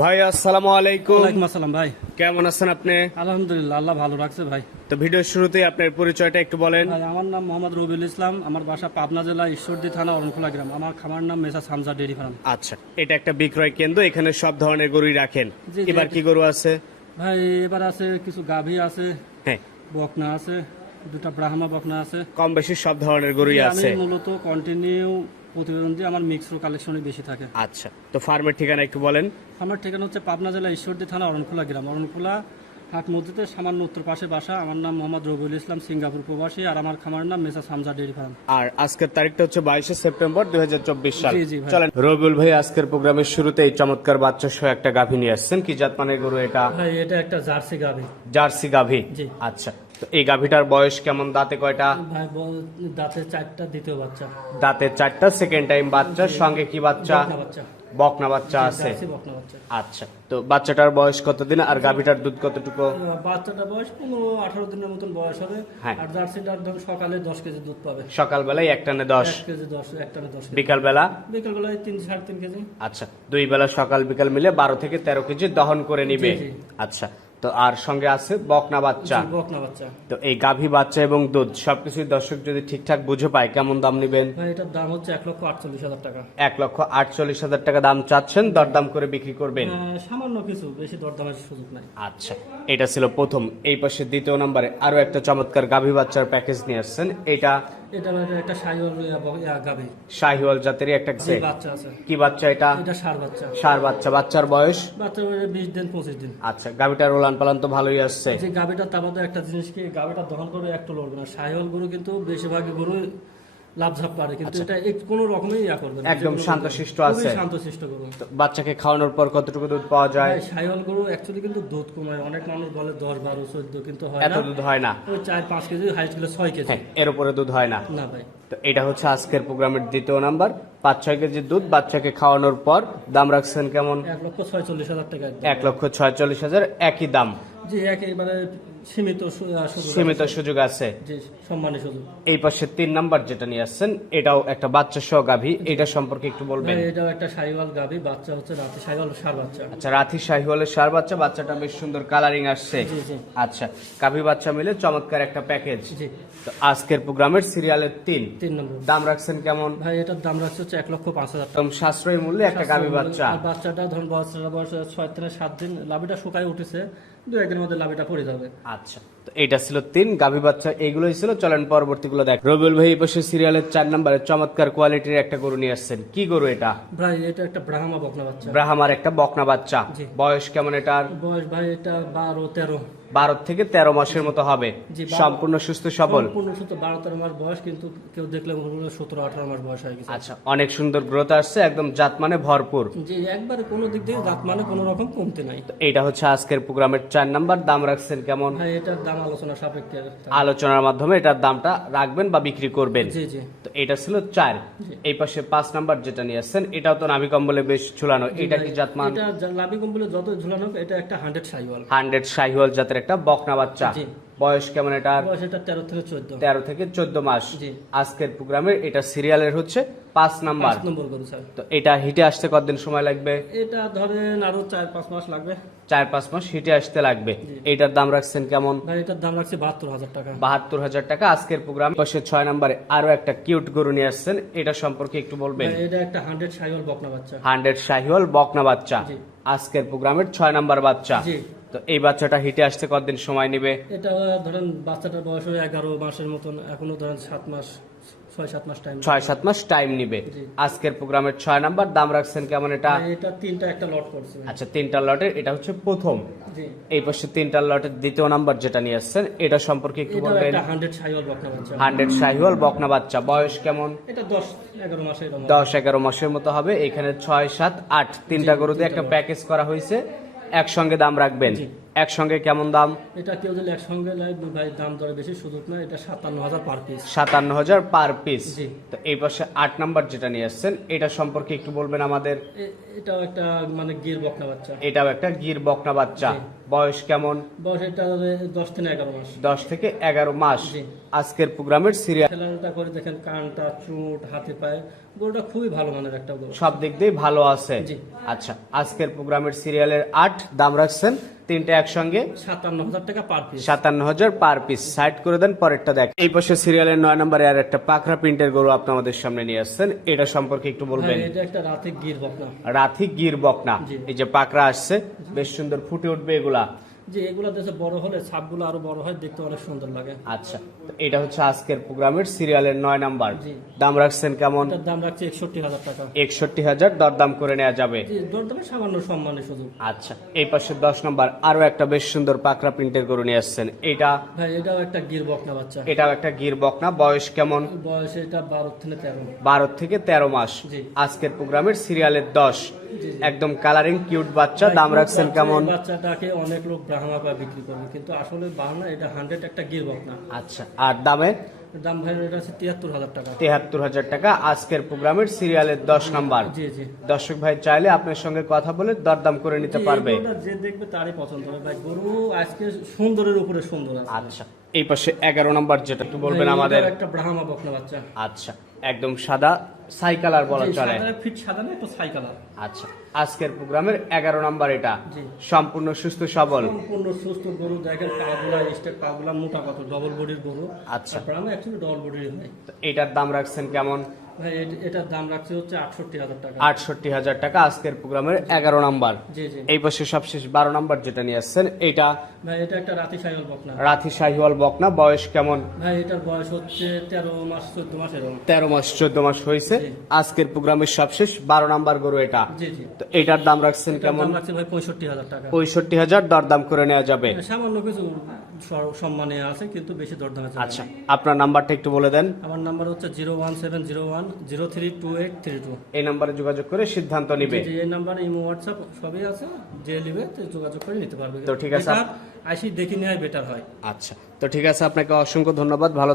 ভাই আসসালামু আলাইকুম। ওয়ালাইকুম আসসালাম ভাই। কেমন আছেন আপনি? আলহামদুলিল্লাহ আল্লাহ ভালো রাখছে ভাই। তো ভিডিওর শুরুতেই আপনার পরিচয়টা একটু বলেন। আমার নাম মোহাম্মদ রবিউল ইসলাম আমার বাসা পাবনা জেলা ঈশ্বরদী থানা অরণখোলা গ্রাম। আমার খামার নাম মেসা সামজা ডেরি ফার্ম। আচ্ছা এটা একটা বিক্রয় কেন্দ্র এখানে সব ধরনের গরুই রাখেন। এবার কি গরু আছে? ভাই এবার আছে কিছু গাভী আছে হ্যাঁ। বকনা আছে দুটা ব্রাহ্মা বকনা আছে। কম বেশি সব ধরনের গরুই আমি আছে। মূলত কন্টিনিউ প্রতিবেদন দিয়ে আমার মিক্সড কালেকশনই বেশি থাকে। আচ্ছা তো ফার্মের ঠিকানা একটু বলেন। আমার ঠিকানা হচ্ছে পাবনা জেলা ঈশ্বরদী থানা অরণখোলা গ্রাম। অরণখোলা হাট মসজিদের সামান্য উত্তর পাশে বাসা। আমার নাম মোহাম্মদ রবিউল ইসলাম সিঙ্গাপুর প্রবাসী। আর আমার খামার নাম মেসা সামজা ডেরি ফার্ম। আর আজকের তারিখটা হচ্ছে বাইশে সেপ্টেম্বর দুই সাল। চলেন। রবিউল ভাই আজকের প্রোগ্রামের শুরুতে এই চমৎকার বাচ্চা সহ একটা গাভী নিয়ে আসছেন। কি জাত মানের গরু এটা? এটা একটা জার্সি গাভী। জার্সি গাভী। জি। আচ্ছা। এই গাভীটার বয়স কেমন? দাঁতে কয়টা? দাঁতে চারটা দ্বিতীয় বাচ্চা। দাঁতে চারটা সেকেন্ড টাইম বাচ্চা সঙ্গে কি বাচ্চা? বকনা বাচ্চা। আছে। আচ্ছা তো বাচ্চাটার বয়স কতদিন আর গাভীটার দুধ কতটুকু? বাচ্চাটার বয়স পনেরো আঠারো দিনের মতন বয়স হবে। হ্যাঁ। আর জার্সিটার ধরুন সকালে দশ কেজি দুধ পাবে। সকালবেলায় এক টানে দশ। কেজি দশ একটা দশ কেজি। বিকাল বেলা বিকেল বেলায় তিন সাড়ে তিন কেজি। আচ্ছা দুই বেলা সকাল বিকাল মিলে বারো থেকে তেরো কেজি দহন করে নিবে। আচ্ছা তো আর সঙ্গে আছে বকনা বাচ্চা। বকনা বাচ্চা। তো এই গাভী বাচ্চা এবং দুধ সবকিছুই দর্শক যদি ঠিকঠাক বুঝে পায় কেমন দাম নিবেন? এটার দাম হচ্ছে এক লক্ষ আটচল্লিশ হাজার টাকা। এক লক্ষ আটচল্লিশ হাজার টাকা দাম চাচ্ছেন দরদাম করে বিক্রি করবেন? সামান্য কিছু বেশি দরদামের সুযোগ নাই। আচ্ছা এটা ছিল প্রথম। এই পাশে দ্বিতীয় নম্বরে আরও একটা চমৎকার গাভী বাচ্চার প্যাকেজ নিয়ে আসছেন। এটা এটা একটা শাহিওয়াল জাতেরই একটা বাচ্চা আছে? কি বাচ্চা এটা? এটা সার বাচ্চা। সার বাচ্চা। বাচ্চার বয়স? বাচ্চা বিশ দিন পঁচিশ দিন। আচ্ছা গাভীটার ওলান পালান তো ভালোই আসছে। যে তার মধ্যে একটা জিনিস কি দহন করে একটু লড়বে না। গরু কিন্তু বেশিরভাগই গরু লাভ ঝাপ পারে কিন্তু এটা কোনো রকমই ইয়া করবে না। আচ্ছা। একদম শান্তশিষ্ট আছে। শান্তশিষ্ট গরু। বাচ্চাকে খাওয়ানোর পর কতটুকু দুধ পাওয়া যায়? সাহিওয়াল গরু অ্যাকচুয়ালি কিন্তু দুধ কমায়। অনেক মানুষ বলে কিন্তু হয় এত দুধ হয় না। ওই চার পাঁচ কেজি হাইট গেলে ছয় কেজি। হ্যাঁ এর উপরে দুধ হয় না। না ভাই। তো এটা হচ্ছে আজকের প্রোগ্রামের দ্বিতীয় নাম্বার। পাঁচ ছয় কেজি দুধ বাচ্চাকে খাওয়ানোর পর দাম রাখছেন কেমন? এক লক্ষ ছয়চল্লিশ হাজার টাকা এক লক্ষ ছয়চল্লিশ হাজার একই দাম। জি একেবারে সীমিত সুযোগ সীমিত। সুযোগ আছে। জি সম্মানী সুযোগ। এই পাশে তিন নাম্বার যেটা নিয়ে আসছেন এটাও একটা বাচ্চা সহ গাভী এটা সম্পর্কে একটু বলবেন। এটাও একটা গাভি বাচ্চা হচ্ছে রাতে সার বাচ্চা। আচ্ছা শাহিওয়ালের সার বাচ্চা বাচ্চাটা বেশ সুন্দর কালারিং আসছে। আচ্ছা গাভী বাচ্চা মিলে চমৎকার একটা প্যাকেজ তো আজকের প্রোগ্রামের সিরিয়ালের তিন। তিন নম্বর। দাম রাখছেন কেমন? ভাই এটার দাম রাখছে হচ্ছে এক লক্ষ পাঁচ হাজার টাকা। সাশ্রয়ী মূল্যে একটা গাভী বাচ্চা। আর বাচ্চাটা ধরুন বয়স ছয় থেকে সাত দিন লাভিটা শুকায় উঠেছে। দু একদিনের মধ্যে লাভিটা পড়ে যাবে। আচ্ছা তো এটা ছিল তিন গাভী বাচ্চা এইগুলোই ছিল। চলেন পরবর্তীগুলো দেখ। রবিউল ভাই এই সিরিয়ালের চার নম্বরে চমৎকার কোয়ালিটির একটা গরু নিয়ে আসছেন। কি গরু এটা? ভাই এটা একটা ব্রাহ্মা বকনা বাচ্চা। ব্রাহ্মার একটা বকনা বাচ্চা। বয়স কেমন এটার? বয়স ভাই এটা বারো তেরো। বারো থেকে তেরো মাসের মতো হবে। জি, সম্পূর্ণ সুস্থ সবল। বারো তেরো মাস বয়স কিন্তু কেউ দেখলে সতেরো আঠারো মাস বয়স হয়ে গেছে। আচ্ছা অনেক সুন্দর গ্রোথ আসছে একদম জাত মানে ভরপুর। যে একবারে কোনো দিক দিয়ে জাত মানে কোনো রকম কমতে নাই। তো এইটা হচ্ছে আজকের প্রোগ্রামের চার নাম্বার দাম রাখছেন কেমন? এটার দাম আলোচনা সাপেক্ষে আলোচনার মাধ্যমে এটার দামটা রাখবেন বা বিক্রি করবেন। তো এটা ছিল চার। এই পাশে পাঁচ নাম্বার যেটা নিয়ে আসছেন এটাও তো নাভি কম্বলে বেশ ঝুলানো। এটা কি জাতমান? এটা নাভি কম্বলে যত ঝুলানো এটা একটা হান্ড্রেড সাইওয়াল হান্ড্রেড শাহিওয়াল জাতের একটা বকনা বাচ্চা। বয়স কেমন বয়স এটা তেরো থেকে চোদ্দ। তেরো থেকে চোদ্দ মাস। আজকের প্রোগ্রামের এটা সিরিয়ালের হচ্ছে পাঁচ নাম্বার। নম্বর গরু স্যার। তো এটা হিটে আসতে কতদিন সময় লাগবে? এটা ধরেন আরও চার পাঁচ মাস লাগবে। চার পাঁচ মাস হিটে আসতে লাগবে। এটার দাম রাখছেন কেমন? এটার দাম রাখছে বাহাত্তর হাজার টাকা। বাহাত্তর হাজার টাকা। আজকের প্রোগ্রাম পাশে ছয় নম্বরে আরও একটা কিউট গরু নিয়ে আসছেন। এটা সম্পর্কে একটু বলবেন। এটা একটা হান্ড্রেড সাইওয়াল বকনা বাচ্চা। হান্ড্রেড শাহিওয়াল বকনা বাচ্চা। আজকের প্রোগ্রামের ছয় নাম্বার বাচ্চা। তো এই বাচ্চাটা হিটে আসতে কতদিন সময় নেবে? এটা ধরেন বাচ্চাটার বয়স হয় এগারো মাসের মতন এখনও ধরেন সাত মাস ছয় সাত মাস টাইম ছয় সাত মাস টাইম নিবে। আজকের প্রোগ্রামের ছয় নাম্বার দাম রাখছেন কেমন এটা? এটা তিনটা একটা লট করছে আচ্ছা তিনটা লটের এটা হচ্ছে প্রথম। এই পাশে তিনটা লটের দ্বিতীয় নাম্বার যেটা নিয়ে আসছেন এটা সম্পর্কে একটু বলবেন। হান্ড্রেড শাহিওয়াল বকনা বাচ্চা। বয়স কেমন? এটা দশ এগারো মাসে দশ এগারো মাসের মতো হবে এখানে ছয় সাত আট তিনটা গরুতে একটা প্যাকেজ করা হয়েছে। একসঙ্গে দাম রাখবেন। একসঙ্গে কেমন দাম? এটা কেউ যদি একসঙ্গে নেয় ভাই দাম দরে বেশি সুযোগ না এটা সাতান্ন হাজার পার পিস সাতান্ন হাজার পার পিস জি। তো এই পাশে আট নাম্বার যেটা নিয়ে আসছেন এটা সম্পর্কে একটু বলবেন আমাদের? এটাও একটা মানে গির বকনা বাচ্চা। এটাও একটা গির বকনা বাচ্চা। বয়স কেমন? বয়স এটা দশ থেকে এগারো মাস। দশ থেকে এগারো মাস। আজকের প্রোগ্রামের সিরিয়াল খেলাটা করে দেখেন কানটা চুট হাতে পায়ে গরুটা খুবই ভালো মানের একটা সব দিক দিয়ে ভালো আছে। জি। আচ্ছা আজকের প্রোগ্রামের সিরিয়ালের আট দাম রাখছেন তিনটা একসঙ্গে সাতান্ন হাজার টাকা পার পিস সাতান্ন হাজার পার পিস সাইড করে দেন পরেরটা দেখ এই পাশে সিরিয়ালের নয় নম্বরে আর একটা পাখরা প্রিন্টের গরু আপনি আমাদের সামনে নিয়ে আসছেন। এটা সম্পর্কে একটু বলবেন। এটা একটা রাতে গির বকনা। রাথি গির বকনা। এই যে পাখরা আসছে বেশ সুন্দর ফুটে উঠবে এগুলা। যে এগুলো দেশে বড় হলে ছাপগুলো আরও বড় হয় দেখতে অনেক সুন্দর লাগে। আচ্ছা তো এটা হচ্ছে আজকের প্রোগ্রামের সিরিয়ালের নয় নাম্বার। দাম রাখছেন কেমন? এটার দাম রাখছে একষট্টি হাজার টাকা। একষট্টি হাজার দরদাম করে নেওয়া যাবে। দরদামে সামান্য সম্মানের সুযোগ। আচ্ছা এই পাশে দশ নম্বর আরও একটা বেশ সুন্দর পাকড়া প্রিন্টের গরু নিয়ে আসছেন। এটা ভাই এটাও একটা গির বকনা বাচ্চা। এটাও একটা গির বকনা বয়স কেমন? বয়স এটা বারো থেকে তেরো। বারো থেকে তেরো মাস। জি। আজকের প্রোগ্রামের সিরিয়ালের দশ। একদম কালারিং কিউট বাচ্চা দাম রাখছেন কেমন? বাচ্চাটাকে অনেক লোক ব্রাহ্মা পায় বিক্রি করবে কিন্তু আসলে বাহানা এটা হান্ড্রেড একটা গির বকনা আচ্ছা আর দামে? দাম ভাই এটা আছে তিয়াত্তর হাজার টাকা। তেহাত্তর হাজার টাকা। আজকের প্রোগ্রামের সিরিয়ালের দশ নাম্বার। জি জি। দর্শক ভাই চাইলে আপনার সঙ্গে কথা বলে দরদাম করে নিতে পারবে। যে দেখবে তারই পছন্দ হবে ভাই। গরু আজকে সুন্দরের উপরে সুন্দর আচ্ছা এই পাশে এগারো নম্বর যেটা একটু বলবেন আমাদের। একটা ব্রাহ্মা বকনা বাচ্চা। আচ্ছা একদম সাদা সাই কালার বলা চলে। ফিট সাদা না একটু কালার। আচ্ছা আজকের প্রোগ্রামের এগারো নম্বর এটা। সম্পূর্ণ সুস্থ সবল। সম্পূর্ণ সুস্থ গরু দেখেন পাগুলা স্টেপ পাগুলা মোটা কত ডবল বডির গরু। আচ্ছা। আমরা অ্যাকচুয়ালি ডবল বডির হয়। এটার দাম রাখছেন কেমন? ভাই এটার দাম রাখছে হচ্ছে আটষট্টি হাজার টাকা। আটষট্টি হাজার টাকা আজকের প্রোগ্রামের এগারো নম্বর। জি জি। এই পাশে সবশেষ বারো নম্বর যেটা নিয়ে আসছেন এটা ভাই এটা একটা রাতি সাইকেল বকনা। রাথি শাহিওয়াল বকনা বয়স কেমন? ভাই এটার বয়স হচ্ছে তেরো মাস চোদ্দ মাস এরকম। তেরো মাস চোদ্দ মাস হয়েছে। আজকের প্রোগ্রামের সবশেষ বারো নাম্বার গরু এটা। জি জি। তো এটার দাম রাখছেন কেমন? ভাই পঁয়ষট্টি হাজার টাকা। পঁয়ষট্টি হাজার দরদাম করে নেওয়া যাবে। সামান্য কিছু সম্মানে আছে কিন্তু বেশি দরদাম আচ্ছা আপনার নাম্বারটা একটু বলে দেন। আমার নাম্বার হচ্ছে zero one seven zero one zero three two eight three two. এই নাম্বারে যোগাযোগ করে সিদ্ধান্ত নিবে। এই নাম্বারে ইমো হোয়াটসঅ্যাপ সবই আছে যে নিবে যোগাযোগ করে নিতে পারবে। তো ঠিক আছে। আসি দেখে নেওয়াই বেটার হয়। আচ্ছা তো ঠিক আছে আপনাকে অসংখ্য ধন্যবাদ ভালো